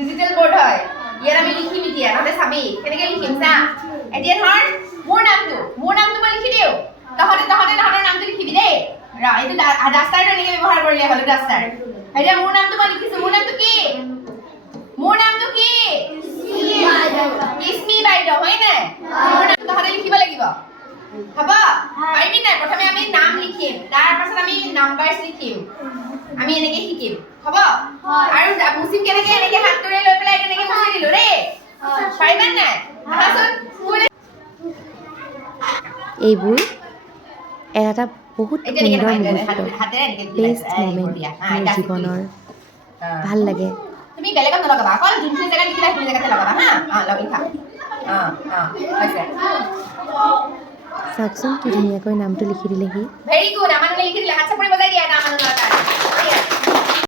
digital board হয় ইয়াত আমি লিখিম এতিয়া তহঁতে চাবি কেনেকৈ লিখিম চা এতিয়া ধৰ মোৰ নামটো মই লিখি দিওঁ তহঁতৰ নামটো লিখিবি দেই এইটো ডাষ্টাৰটো এনেকৈ ব্যৱহাৰ কৰিলে হ'ল ডাষ্টাৰ এতিয়া মোৰ নামটো মই লিখিছোঁ মোৰ নামটো কি কিস্মি বাইদেউ হয় নাই মোৰ নাম তহঁতে লিখিব লাগিব হ'ব পাৰিবি নাই প্ৰথমে আমি নাম লিখিম তাৰ পাছত আমি নাম্বাৰছ লিখিম আমি এনেকৈ শিকিম হ'ব আৰু মুচিম কেনেকৈ এনেকৈ হাতটোৰে লৈ পেলাই এনেকৈ মুচি দিলোঁ দেই পাৰিবা নাই এইবোৰ এটা বহুত সুন্দৰ মুহূৰ্ত বেষ্ট মমেণ্ট মোৰ জীৱনৰ ভাল লাগে তুমি বেলেগত নলগাবা অকল যোনখিনি জেগাত লিখিলা সেইখিনি জেগাতে লগাবা হা লিখা হৈছে চাওকচোন কি ধুনীয়াকৈ নামটো লিখি দিলেহি ভেৰি গুড আমাৰ লিখি দিলে হাত চাপৰি বজাই দিয়া এটা আমাৰ